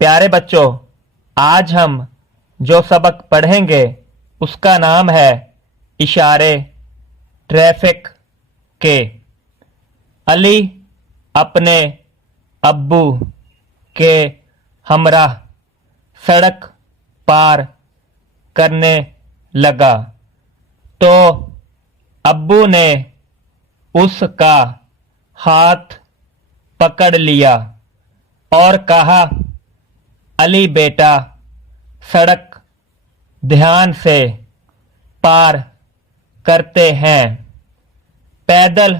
پیارے بچوں، آج ہم جو سبق پڑھیں گے اس کا نام ہے اشارے ٹریفک کے۔ علی اپنے ابو کے ہمراہ سڑک پار کرنے لگا تو ابو نے اس کا ہاتھ پکڑ لیا اور کہا، علی بیٹا، سڑک دھیان سے پار کرتے ہیں۔ پیدل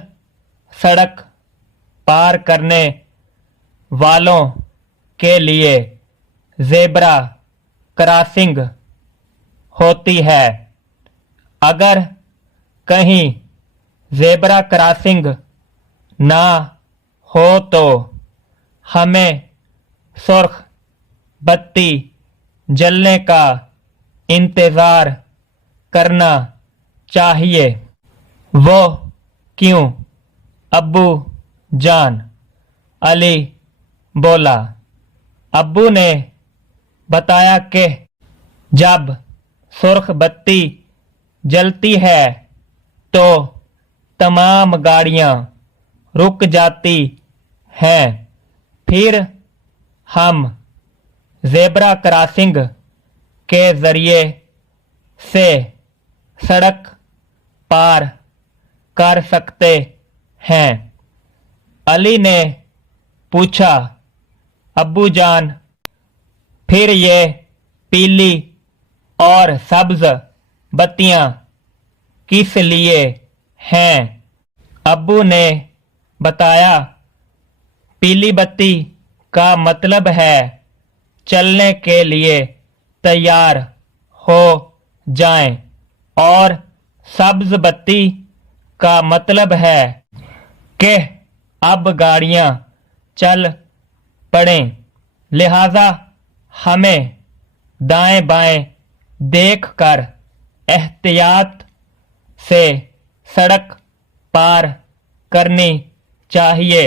سڑک پار کرنے والوں کے لیے زیبرا کراسنگ ہوتی ہے۔ اگر کہیں زیبرا کراسنگ نہ ہو تو ہمیں سرخ بتی جلنے کا انتظار کرنا چاہیے۔ وہ کیوں ابو جان؟ علی بولا۔ ابو نے بتایا کہ جب سرخ بتی جلتی ہے تو تمام گاڑیاں رک جاتی ہیں، پھر ہم زیبرا کراسنگ کے ذریعے سے سڑک پار کر سکتے ہیں۔ علی نے پوچھا، ابو جان، پھر یہ پیلی اور سبز بتیاں کس لیے ہیں؟ ابو نے بتایا، پیلی بتی کا مطلب ہے چلنے کے لیے تیار ہو جائیں، اور سبز بتی کا مطلب ہے کہ اب گاڑیاں چل پڑیں، لہذا ہمیں دائیں بائیں دیکھ کر احتیاط سے سڑک پار کرنی چاہیے۔